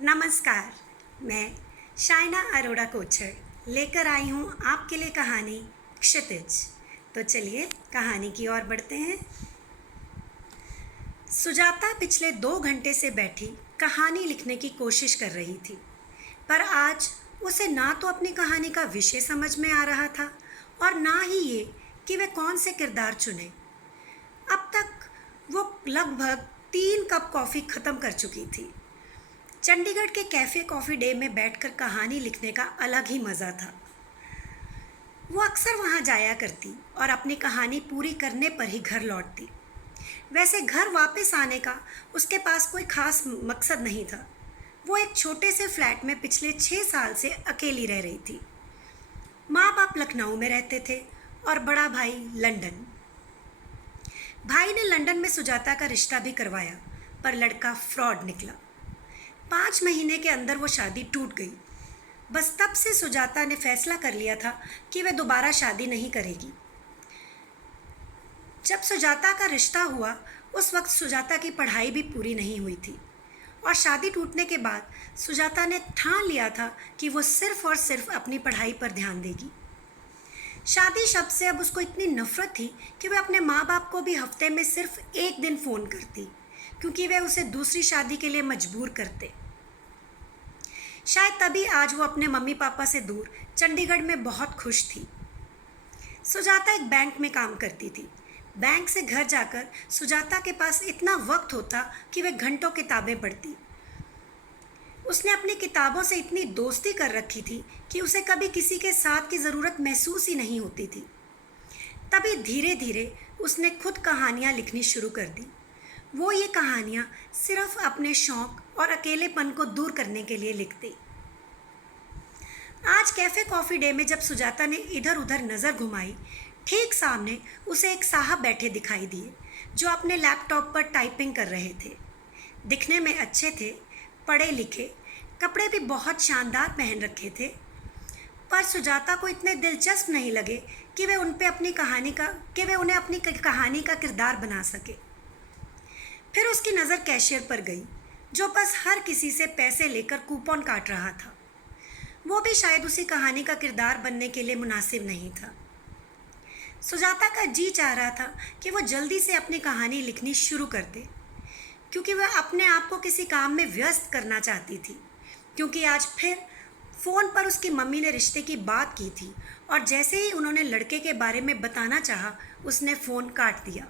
नमस्कार। मैं शाइना अरोड़ा कोचर लेकर आई हूँ आपके लिए कहानी क्षितिज। तो चलिए कहानी की ओर बढ़ते हैं। सुजाता पिछले 2 घंटे से बैठी कहानी लिखने की कोशिश कर रही थी, पर आज उसे ना तो अपनी कहानी का विषय समझ में आ रहा था और ना ही ये कि वह कौन से किरदार चुने। अब तक वो लगभग 3 कप कॉफ़ी ख़त्म कर चुकी थी। चंडीगढ़ के कैफ़े कॉफ़ी डे में बैठकर कहानी लिखने का अलग ही मज़ा था। वो अक्सर वहाँ जाया करती और अपनी कहानी पूरी करने पर ही घर लौटती। वैसे घर वापस आने का उसके पास कोई ख़ास मकसद नहीं था। वो एक छोटे से फ्लैट में पिछले 6 साल से अकेली रह रही थी। माँ बाप लखनऊ में रहते थे और बड़ा भाई लंदन। भाई ने लंदन में सुजाता का रिश्ता भी करवाया, पर लड़का फ्रॉड निकला। 5 महीने के अंदर वो शादी टूट गई। बस तब से सुजाता ने फैसला कर लिया था कि वह दोबारा शादी नहीं करेगी। जब सुजाता का रिश्ता हुआ उस वक्त सुजाता की पढ़ाई भी पूरी नहीं हुई थी और शादी टूटने के बाद सुजाता ने ठान लिया था कि वो सिर्फ और सिर्फ अपनी पढ़ाई पर ध्यान देगी। शादी शब्द से अब उसको इतनी नफरत थी कि वह अपने माँ बाप को भी हफ्ते में सिर्फ एक दिन फ़ोन करती, क्योंकि वह उसे दूसरी शादी के लिए मजबूर करते। शायद तभी आज वो अपने मम्मी पापा से दूर चंडीगढ़ में बहुत खुश थी। सुजाता एक बैंक में काम करती थी। बैंक से घर जाकर सुजाता के पास इतना वक्त होता कि वह घंटों किताबें पढ़ती। उसने अपनी किताबों से इतनी दोस्ती कर रखी थी कि उसे कभी किसी के साथ की ज़रूरत महसूस ही नहीं होती थी। तभी धीरे धीरे उसने खुद कहानियाँ लिखनी शुरू कर दी। वो ये कहानियाँ सिर्फ अपने शौक़ और अकेलेपन को दूर करने के लिए लिखती। आज कैफ़े कॉफ़ी डे में जब सुजाता ने इधर उधर नज़र घुमाई, ठीक सामने उसे एक साहब बैठे दिखाई दिए जो अपने लैपटॉप पर टाइपिंग कर रहे थे। दिखने में अच्छे थे, पढ़े लिखे, कपड़े भी बहुत शानदार पहन रखे थे, पर सुजाता को इतने दिलचस्प नहीं लगे कि वे उन्हें अपनी कहानी का किरदार बना सके। फिर उसकी नज़र कैशियर पर गई जो बस हर किसी से पैसे लेकर कूपन काट रहा था। वो भी शायद उसी कहानी का किरदार बनने के लिए मुनासिब नहीं था। सुजाता का जी चाह रहा था कि वो जल्दी से अपनी कहानी लिखनी शुरू कर दे, क्योंकि वह अपने आप को किसी काम में व्यस्त करना चाहती थी। क्योंकि आज फिर फ़ोन पर उसकी मम्मी ने रिश्ते की बात की थी और जैसे ही उन्होंने लड़के के बारे में बताना चाहा, उसने फ़ोन काट दिया।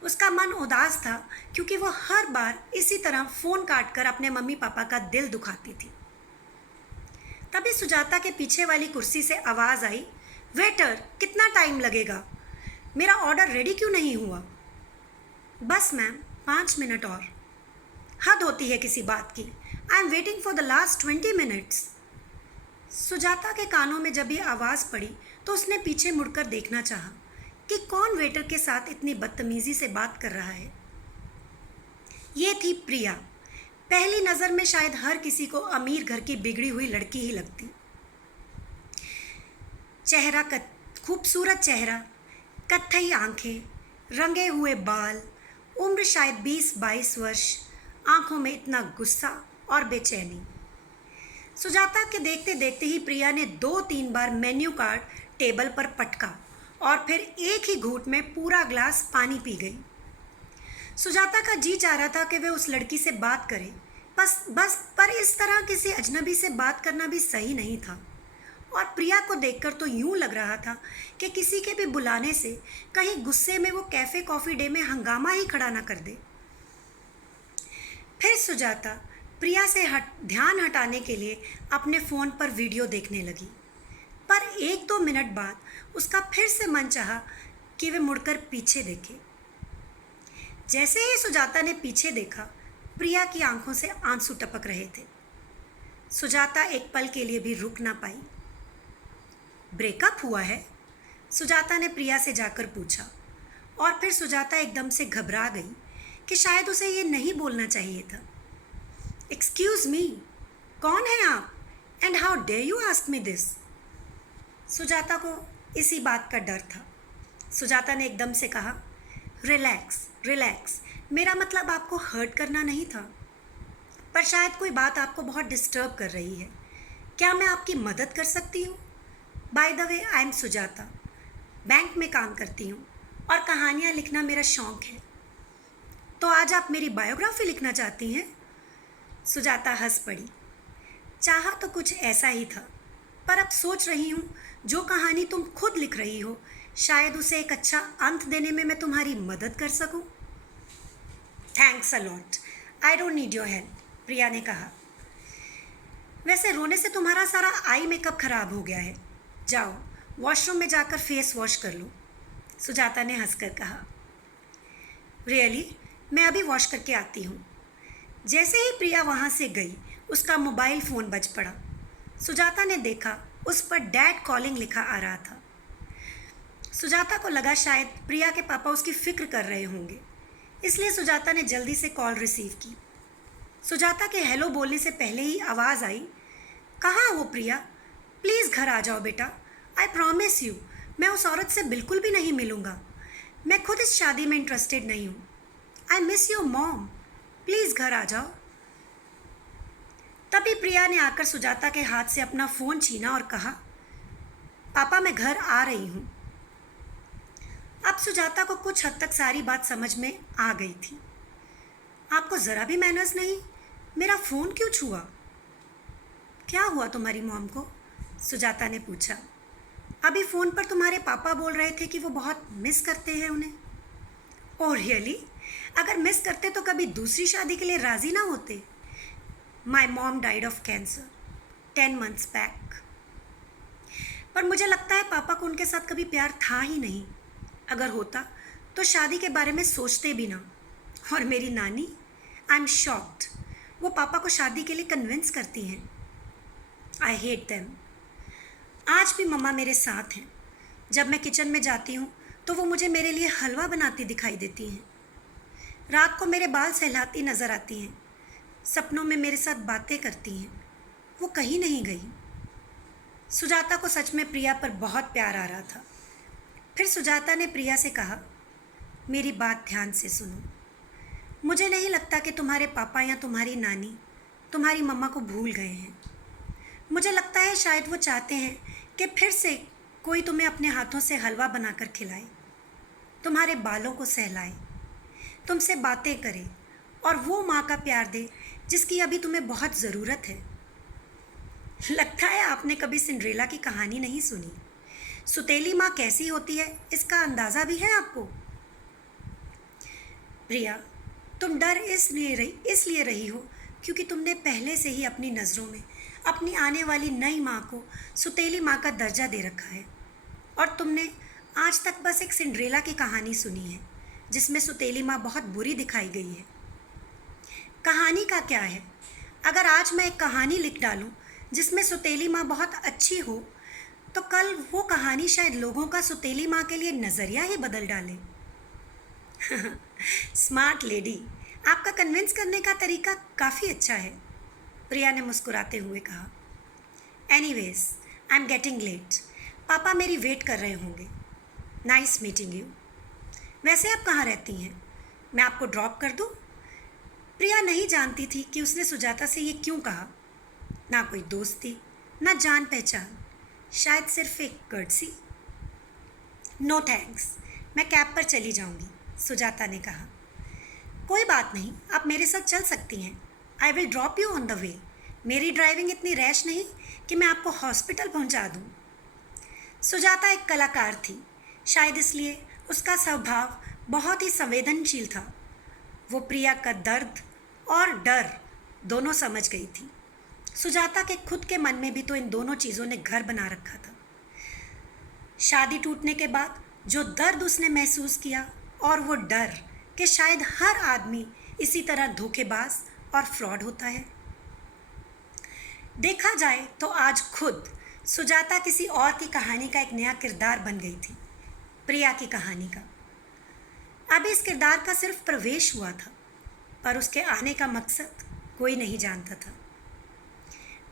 उसका मन उदास था क्योंकि वो हर बार इसी तरह फ़ोन काटकर अपने मम्मी पापा का दिल दुखाती थी। तभी सुजाता के पीछे वाली कुर्सी से आवाज़ आई, वेटर, कितना टाइम लगेगा? मेरा ऑर्डर रेडी क्यों नहीं हुआ? बस मैम, 5 मिनट और। हद होती है किसी बात की। I am waiting for the last 20 minutes. Sujata के कानों में जब ये आवाज़ पड़ी तो उसने पीछे मुड़कर देखना चाहा कि कौन वेटर के साथ इतनी बदतमीज़ी से बात कर रहा है। ये थी प्रिया। पहली नज़र में शायद हर किसी को अमीर घर की बिगड़ी हुई लड़की ही लगती। खूबसूरत चेहरा, कत्थई आंखें, रंगे हुए बाल, उम्र शायद 20-22 वर्ष, आंखों में इतना गुस्सा और बेचैनी। सुजाता के देखते देखते ही प्रिया ने 2-3 बार मेन्यू कार्ड टेबल पर पटका और फिर एक ही घूंट में पूरा ग्लास पानी पी गई। सुजाता का जी चाह रहा था कि वह उस लड़की से बात करे, पर इस तरह किसी अजनबी से बात करना भी सही नहीं था। और प्रिया को देखकर तो यूं लग रहा था कि किसी के भी बुलाने से कहीं गुस्से में वो कैफ़े कॉफ़ी डे में हंगामा ही खड़ा ना कर दे। फिर सुजाता प्रिया से ध्यान हटाने के लिए अपने फ़ोन पर वीडियो देखने लगी, पर 1-2 मिनट बाद उसका फिर से मन चाहा कि वे मुड़कर पीछे देखे। जैसे ही सुजाता ने पीछे देखा, प्रिया की आंखों से आंसू टपक रहे थे। सुजाता एक पल के लिए भी रुक ना पाई। ब्रेकअप हुआ है? सुजाता ने प्रिया से जाकर पूछा और फिर सुजाता एकदम से घबरा गई कि शायद उसे ये नहीं बोलना चाहिए था। एक्सक्यूज़ मी, कौन है आप? And how dare you ask me this? Sujata को इसी बात का डर था। सुजाता ने एकदम से कहा, रिलैक्स रिलैक्स, मेरा मतलब आपको हर्ट करना नहीं था। पर शायद कोई बात आपको बहुत डिस्टर्ब कर रही है। क्या मैं आपकी मदद कर सकती हूँ? By the way, I am Sujata. Bank में काम करती हूँ और कहानियाँ लिखना मेरा शौक़ है। तो आज आप मेरी बायोग्राफी लिखना चाहती हैं? सुजाता हंस पड़ी। चाहा तो कुछ ऐसा ही था, पर अब सोच रही हूँ जो कहानी तुम खुद लिख रही हो, शायद उसे एक अच्छा अंत देने में मैं तुम्हारी मदद कर सकूँ। Thanks a lot, I don't need your help, Priya ने कहा। वैसे रोने से तुम्हारा सारा आई मेकअप खराब हो गया है। जाओ वॉशरूम में जाकर फेस वॉश कर लो, सुजाता ने हंसकर कहा। रियली? मैं अभी वॉश करके आती हूँ। जैसे ही प्रिया वहाँ से गई, उसका मोबाइल फ़ोन बज पड़ा। सुजाता ने देखा, उस पर डैड कॉलिंग लिखा आ रहा था। सुजाता को लगा शायद प्रिया के पापा उसकी फ़िक्र कर रहे होंगे, इसलिए सुजाता ने जल्दी से कॉल रिसीव की। सुजाता के हेलो बोलने से पहले ही आवाज़ आई, कहाँ हो प्रिया? प्लीज़ घर आ जाओ बेटा। आई प्रॉमिस यू, मैं उस औरत से बिल्कुल भी नहीं मिलूँगा। मैं खुद इस शादी में इंटरेस्टेड नहीं हूँ। I miss your mom, please घर आ जाओ। तभी प्रिया ने आकर सुजाता के हाथ से अपना फ़ोन छीना और कहा, पापा मैं घर आ रही हूँ। अब सुजाता को कुछ हद तक सारी बात समझ में आ गई थी। आपको ज़रा भी मैनर्स नहीं, मेरा फ़ोन क्यों छुआ? क्या हुआ तुम्हारी मॉम को? सुजाता ने पूछा। अभी फ़ोन पर तुम्हारे पापा बोल रहे थे कि वो बहुत मिस करते हैं उन्हें। Oh really? अगर मिस करते तो कभी दूसरी शादी के लिए राज़ी ना होते। My mom died of cancer 10 months back. पर मुझे लगता है पापा को उनके साथ कभी प्यार था ही नहीं। अगर होता तो शादी के बारे में सोचते भी ना। और मेरी नानी, आई एम शॉक्ड, वो पापा को शादी के लिए कन्विंस करती हैं। I hate them. आज भी मम्मा मेरे साथ हैं। जब मैं किचन में जाती हूँ तो वो मुझे मेरे लिए हलवा बनाती दिखाई देती हैं। रात को मेरे बाल सहलाती नज़र आती हैं। सपनों में मेरे साथ बातें करती हैं। वो कहीं नहीं गई। सुजाता को सच में प्रिया पर बहुत प्यार आ रहा था। फिर सुजाता ने प्रिया से कहा, मेरी बात ध्यान से सुनो। मुझे नहीं लगता कि तुम्हारे पापा या तुम्हारी नानी तुम्हारी मम्मा को भूल गए हैं। मुझे लगता है शायद वो चाहते हैं कि फिर से कोई तुम्हें अपने हाथों से हलवा बनाकर खिलाए, तुम्हारे बालों को सहलाए, तुमसे बातें करे और वो माँ का प्यार दे जिसकी अभी तुम्हें बहुत ज़रूरत है। लगता है आपने कभी सिंड्रेला की कहानी नहीं सुनी। सुतेली माँ कैसी होती है इसका अंदाज़ा भी है आपको? प्रिया, तुम डर इसलिए रही हो क्योंकि तुमने पहले से ही अपनी नज़रों में अपनी आने वाली नई माँ को सुतेली माँ का दर्जा दे रखा है, और तुमने आज तक बस एक सिंड्रेला की कहानी सुनी है जिसमें सुतेली माँ बहुत बुरी दिखाई गई है। कहानी का क्या है? अगर आज मैं एक कहानी लिख डालूं जिसमें सुतेली माँ बहुत अच्छी हो, तो कल वो कहानी शायद लोगों का सुतेली माँ के लिए नज़रिया ही बदल डाले। स्मार्ट लेडी, आपका कन्विंस करने का तरीका काफ़ी अच्छा है, प्रिया ने मुस्कुराते हुए कहा। Anyways, I am getting late. पापा मेरी वेट कर रहे होंगे। Nice meeting you. वैसे आप कहाँ रहती हैं? मैं आपको ड्रॉप कर दूँ? प्रिया नहीं जानती थी कि उसने सुजाता से ये क्यों कहा। ना कोई दोस्ती, ना जान पहचान, शायद सिर्फ एक कर्टसी। नो थैंक्स, मैं कैब पर चली जाऊंगी, सुजाता ने कहा। कोई बात नहीं, आप मेरे साथ चल सकती हैं। I will drop you on the way. मेरी ड्राइविंग इतनी रैश नहीं कि मैं आपको हॉस्पिटल पहुंचा दूं। सुजाता एक कलाकार थी, शायद इसलिए उसका स्वभाव बहुत ही संवेदनशील था। वो प्रिया का दर्द और डर दोनों समझ गई थी। सुजाता के खुद के मन में भी तो इन दोनों चीज़ों ने घर बना रखा था। शादी टूटने के बाद जो दर्द उसने महसूस किया, और वो डर कि शायद हर आदमी इसी तरह धोखेबाज और फ्रॉड होता है। देखा जाए तो आज खुद सुजाता किसी और की कहानी का एक नया किरदार बन गई थी, प्रिया की कहानी का। अभी इस किरदार का सिर्फ प्रवेश हुआ था, पर उसके आने का मकसद कोई नहीं जानता था।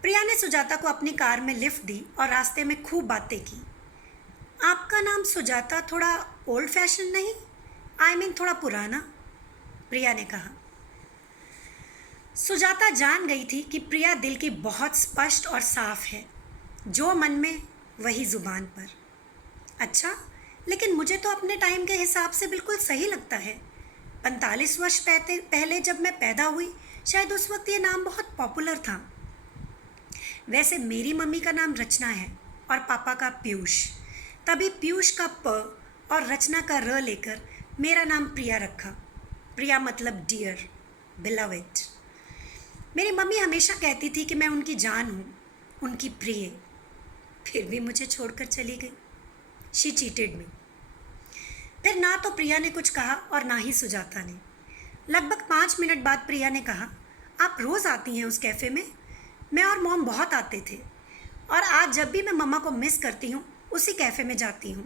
प्रिया ने सुजाता को अपनी कार में लिफ्ट दी और रास्ते में खूब बातें की। आपका नाम सुजाता थोड़ा ओल्ड फैशन नहीं? आई मीन थोड़ा पुराना, प्रिया ने कहा। सुजाता जान गई थी कि प्रिया दिल की बहुत स्पष्ट और साफ है, जो मन में वही जुबान पर। अच्छा, लेकिन मुझे तो अपने टाइम के हिसाब से बिल्कुल सही लगता है। 45 वर्ष पहले जब मैं पैदा हुई, शायद उस वक्त ये नाम बहुत पॉपुलर था। वैसे मेरी मम्मी का नाम रचना है और पापा का पीयूष। तभी पीयूष का प और रचना का र लेकर मेरा नाम प्रिया रखा। प्रिया मतलब डियर, बिलवेड। मेरी मम्मी हमेशा कहती थी कि मैं उनकी जान हूँ, उनकी प्रिय। फिर भी मुझे छोड़कर चली गई। शी चीटेड मी। फिर ना तो प्रिया ने कुछ कहा और ना ही सुजाता ने। लगभग 5 मिनट बाद प्रिया ने कहा, आप रोज़ आती हैं उस कैफ़े में? मैं और मॉम बहुत आते थे, और आज जब भी मैं मम्मा को मिस करती हूँ उसी कैफ़े में जाती हूँ।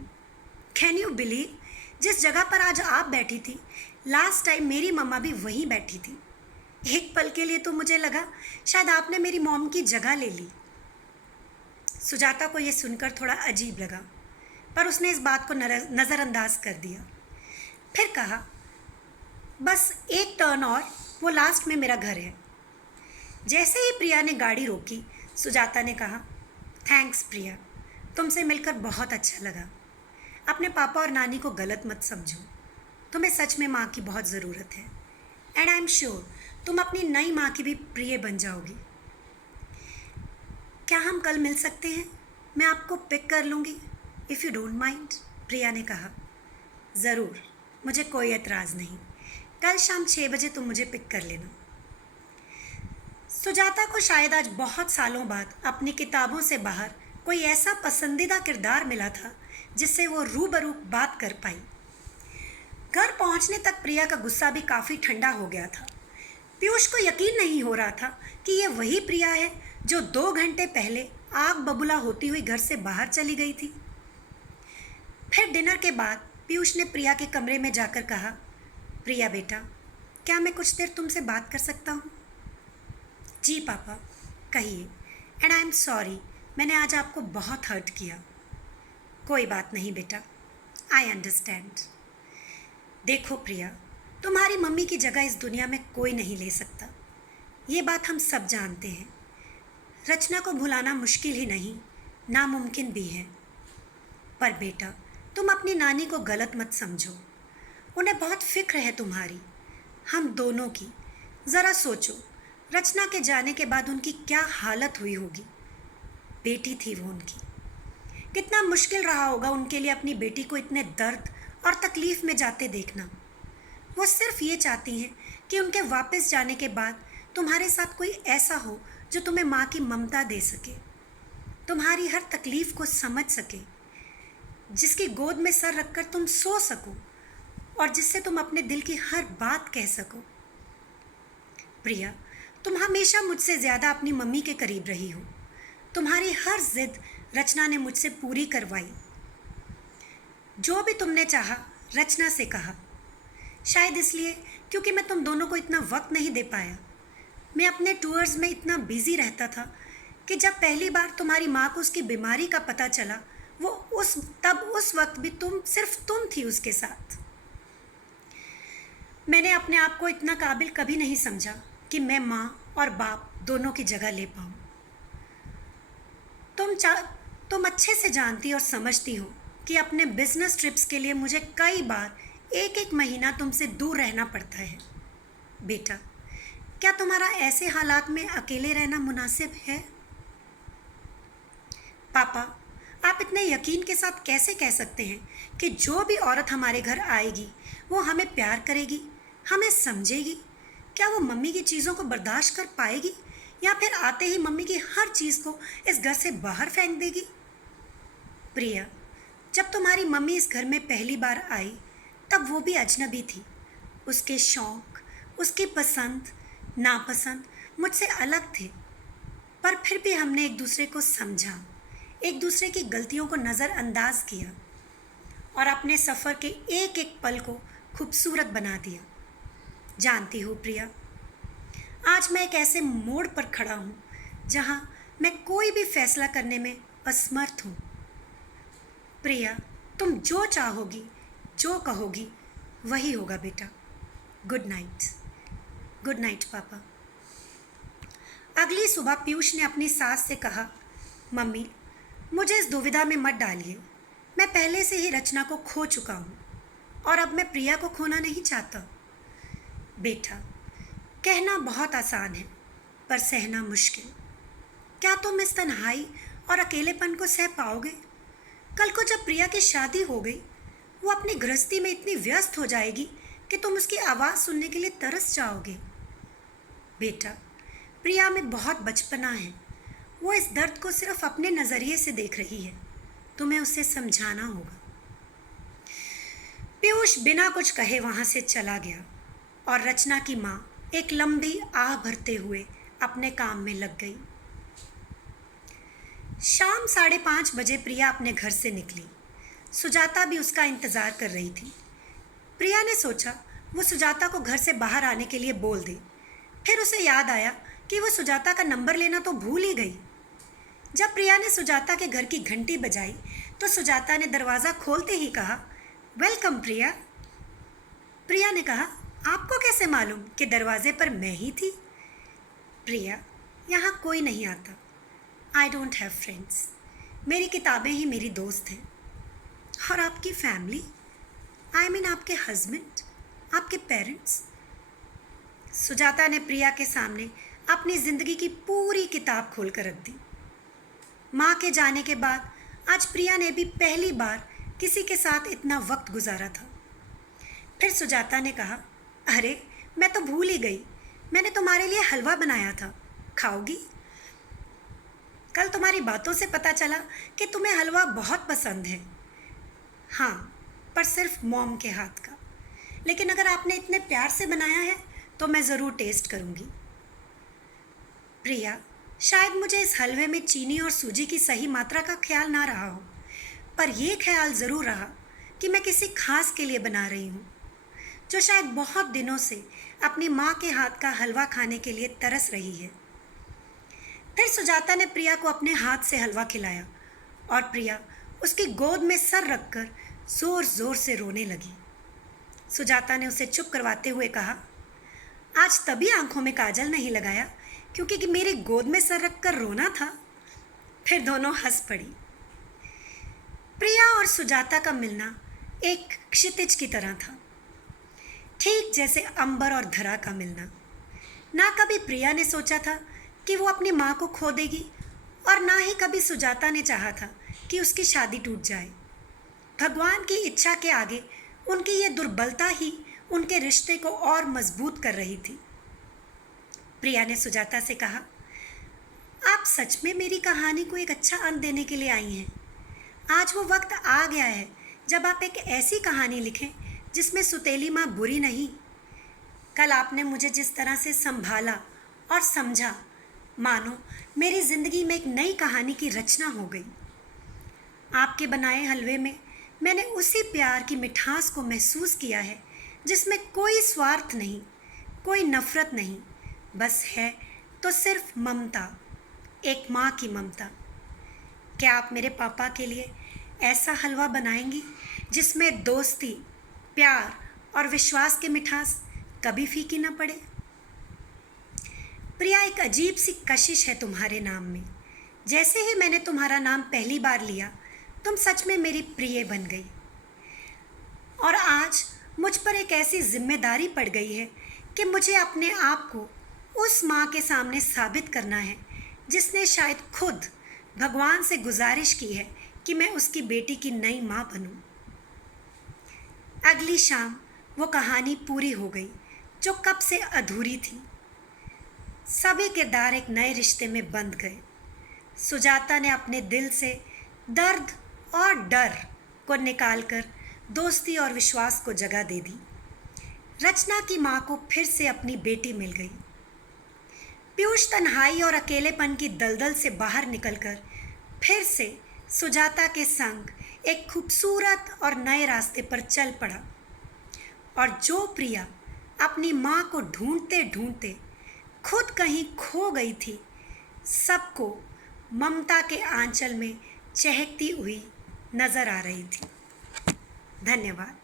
कैन यू बिलीव, जिस जगह पर आज आप बैठी थी, लास्ट टाइम मेरी मम्मा भी वहीं बैठी थी। एक पल के लिए तो मुझे लगा शायद आपने मेरी मॉम की जगह ले ली। सुजाता को यह सुनकर थोड़ा अजीब लगा, पर उसने इस बात को नज़रअंदाज कर दिया। फिर कहा, बस एक टर्न और, वो लास्ट में मेरा घर है। जैसे ही प्रिया ने गाड़ी रोकी, सुजाता ने कहा, थैंक्स प्रिया, तुमसे मिलकर बहुत अच्छा लगा। अपने पापा और नानी को गलत मत समझो, तुम्हें सच में माँ की बहुत ज़रूरत है। एंड आई एम श्योर तुम अपनी नई माँ की भी प्रिय बन जाओगी। क्या हम कल मिल सकते हैं? मैं आपको पिक कर लूँगी, इफ़ यू डोंट माइंड, प्रिया ने कहा। ज़रूर, मुझे कोई एतराज़ नहीं। कल शाम 6 बजे तुम मुझे पिक कर लेना। सुजाता को शायद आज बहुत सालों बाद अपनी किताबों से बाहर कोई ऐसा पसंदीदा किरदार मिला था जिससे वो रूबरू बात कर पाई। घर पहुंचने तक प्रिया का गुस्सा भी काफ़ी ठंडा हो गया था। पीयूष को यकीन नहीं हो रहा था कि ये वही प्रिया है जो 2 घंटे पहले आग बबूला होती हुई घर से बाहर चली गई थी। फिर डिनर के बाद पीयूष ने प्रिया के कमरे में जाकर कहा, प्रिया बेटा, क्या मैं कुछ देर तुमसे बात कर सकता हूँ? जी पापा, कहिए। एंड आई एम सॉरी, मैंने आज आपको बहुत हर्ट किया। कोई बात नहीं बेटा, आई अंडरस्टैंड। देखो प्रिया, तुम्हारी मम्मी की जगह इस दुनिया में कोई नहीं ले सकता, ये बात हम सब जानते हैं। रचना को भुलाना मुश्किल ही नहीं, नामुमकिन भी है। पर बेटा, तुम अपनी नानी को गलत मत समझो, उन्हें बहुत फिक्र है तुम्हारी, हम दोनों की। ज़रा सोचो, रचना के जाने के बाद उनकी क्या हालत हुई होगी। बेटी थी वो उनकी, कितना मुश्किल रहा होगा उनके लिए अपनी बेटी को इतने दर्द और तकलीफ़ में जाते देखना। वो सिर्फ ये चाहती हैं कि उनके वापस जाने के बाद तुम्हारे साथ कोई ऐसा हो जो तुम्हें माँ की ममता दे सके, तुम्हारी हर तकलीफ़ को समझ सके, जिसकी गोद में सर रखकर तुम सो सको और जिससे तुम अपने दिल की हर बात कह सको। प्रिया, तुम हमेशा मुझसे ज़्यादा अपनी मम्मी के करीब रही हो। तुम्हारी हर जिद रचना ने मुझसे पूरी करवाई। जो भी तुमने चाहा रचना से कहा। शायद इसलिए क्योंकि मैं तुम दोनों को इतना वक्त नहीं दे पाया। मैं अपने टूर्स में इतना बिजी रहता था कि जब पहली बार तुम्हारी माँ को उसकी बीमारी का पता चला, वो उस वक्त भी सिर्फ तुम थी उसके साथ। मैंने अपने आप को इतना काबिल कभी नहीं समझा कि मैं माँ और बाप दोनों की जगह ले पाऊँ। तुम अच्छे से जानती और समझती हो कि अपने बिजनेस ट्रिप्स के लिए मुझे कई बार 1-1 महीना तुमसे दूर रहना पड़ता है। बेटा, क्या तुम्हारा ऐसे हालात में अकेले रहना मुनासिब है? पापा, आप इतने यकीन के साथ कैसे कह सकते हैं कि जो भी औरत हमारे घर आएगी वो हमें प्यार करेगी, हमें समझेगी? क्या वो मम्मी की चीज़ों को बर्दाश्त कर पाएगी, या फिर आते ही मम्मी की हर चीज़ को इस घर से बाहर फेंक देगी? प्रिया, जब तुम्हारी मम्मी इस घर में पहली बार आई तब वो भी अजनबी थी। उसके शौक़, उसकी पसंद नापसंद मुझसे अलग थे, पर फिर भी हमने एक दूसरे को समझा, एक दूसरे की गलतियों को नज़रअंदाज किया और अपने सफ़र के एक एक पल को खूबसूरत बना दिया। जानती हो प्रिया, आज मैं एक ऐसे मोड़ पर खड़ा हूँ जहाँ मैं कोई भी फैसला करने में असमर्थ हूँ। प्रिया, तुम जो चाहोगी, जो कहोगी, वही होगा बेटा। Good night. गुड नाइट पापा। अगली सुबह पीयूष ने अपनी सास से कहा, मम्मी, मुझे इस दुविधा में मत डालिए। मैं पहले से ही रचना को खो चुका हूँ और अब मैं प्रिया को खोना नहीं चाहता। बेटा, कहना बहुत आसान है पर सहना मुश्किल। क्या तुम इस तन्हाई और अकेलेपन को सह पाओगे? कल को जब प्रिया की शादी हो गई, वो अपनी गृहस्थी में इतनी व्यस्त हो जाएगी कि तुम उसकी आवाज़ सुनने के लिए तरस जाओगे। बेटा, प्रिया में बहुत बचपना है। वो इस दर्द को सिर्फ अपने नज़रिए से देख रही है। तुम्हें उसे समझाना होगा। पीयूष बिना कुछ कहे वहाँ से चला गया और रचना की माँ एक लंबी आह भरते हुए अपने काम में लग गई। शाम 5:30 बजे प्रिया अपने घर से निकली। सुजाता भी उसका इंतज़ार कर रही थी। प्रिया ने सोचा वो सुजाता को घर से बाहर आने के लिए बोल दे। फिर उसे याद आया कि वो सुजाता का नंबर लेना तो भूल ही गई। जब प्रिया ने सुजाता के घर की घंटी बजाई तो सुजाता ने दरवाज़ा खोलते ही कहा, वेलकम प्रिया। प्रिया ने कहा, आपको कैसे मालूम कि दरवाजे पर मैं ही थी? प्रिया, यहाँ कोई नहीं आता। I don't have friends. मेरी किताबें ही मेरी दोस्त हैं। और आपकी फैमिली, आई मीन आपके हस्बैंड, आपके पेरेंट्स। सुजाता ने प्रिया के सामने अपनी ज़िंदगी की पूरी किताब खोल कर रख दी। माँ के जाने के बाद आज प्रिया ने भी पहली बार किसी के साथ इतना वक्त गुजारा था। फिर सुजाता ने कहा, अरे मैं तो भूल ही गई, मैंने तुम्हारे लिए हलवा बनाया था, खाओगी? कल तुम्हारी बातों से पता चला कि तुम्हें हलवा बहुत पसंद है। हाँ, पर सिर्फ मॉम के हाथ का। लेकिन अगर आपने इतने प्यार से बनाया है तो मैं ज़रूर टेस्ट करूँगी। प्रिया, शायद मुझे इस हलवे में चीनी और सूजी की सही मात्रा का ख्याल ना रहा हो, पर यह ख्याल ज़रूर रहा कि मैं किसी खास के लिए बना रही हूँ, जो शायद बहुत दिनों से अपनी माँ के हाथ का हलवा खाने के लिए तरस रही है। फिर सुजाता ने प्रिया को अपने हाथ से हलवा खिलाया और प्रिया उसकी गोद में सर रखकर ज़ोर ज़ोर से रोने लगी। सुजाता ने उसे चुप करवाते हुए कहा, आज तभी आंखों में काजल नहीं लगाया क्योंकि कि मेरी गोद में सर रखकर रोना था। फिर दोनों हंस पड़ी। प्रिया और सुजाता का मिलना एक क्षितिज की तरह था, ठीक जैसे अंबर और धरा का मिलना। ना कभी प्रिया ने सोचा था कि वो अपनी माँ को खो देगी और ना ही कभी सुजाता ने चाहा था कि उसकी शादी टूट जाए। भगवान की इच्छा के आगे उनकी ये दुर्बलता ही उनके रिश्ते को और मजबूत कर रही थी। प्रिया ने सुजाता से कहा, आप सच में मेरी कहानी को एक अच्छा अंत देने के लिए आई हैं। आज वो वक्त आ गया है जब आप एक ऐसी कहानी लिखें जिसमें सुतेली माँ बुरी नहीं। कल आपने मुझे जिस तरह से संभाला और समझा, मानो मेरी ज़िंदगी में एक नई कहानी की रचना हो गई। आपके बनाए हलवे में मैंने उसी प्यार की मिठास को महसूस किया है जिसमें कोई स्वार्थ नहीं, कोई नफ़रत नहीं, बस है तो सिर्फ ममता, एक माँ की ममता। क्या आप मेरे पापा के लिए ऐसा हलवा बनाएंगी जिसमें दोस्ती, प्यार और विश्वास की मिठास कभी फीकी न पड़े? प्रिया, एक अजीब सी कशिश है तुम्हारे नाम में। जैसे ही मैंने तुम्हारा नाम पहली बार लिया, तुम सच में मेरी प्रिय बन गई। और आज मुझ पर एक ऐसी जिम्मेदारी पड़ गई है कि मुझे अपने आप को उस माँ के सामने साबित करना है जिसने शायद खुद भगवान से गुजारिश की है कि मैं उसकी बेटी की नई माँ बनूं। अगली शाम वो कहानी पूरी हो गई जो कब से अधूरी थी। सभी किरदार एक नए रिश्ते में बंध गए। सुजाता ने अपने दिल से दर्द और डर को निकालकर दोस्ती और विश्वास को जगह दे दी। रचना की माँ को फिर से अपनी बेटी मिल गई। पीयूष तन्हाई और अकेलेपन की दलदल से बाहर निकलकर फिर से सुजाता के संग एक खूबसूरत और नए रास्ते पर चल पड़ा। और जो प्रिया अपनी माँ को ढूंढते ढूंढते खुद कहीं खो गई थी, सबको ममता के आंचल में चहकती हुई नजर आ रही थी। धन्यवाद।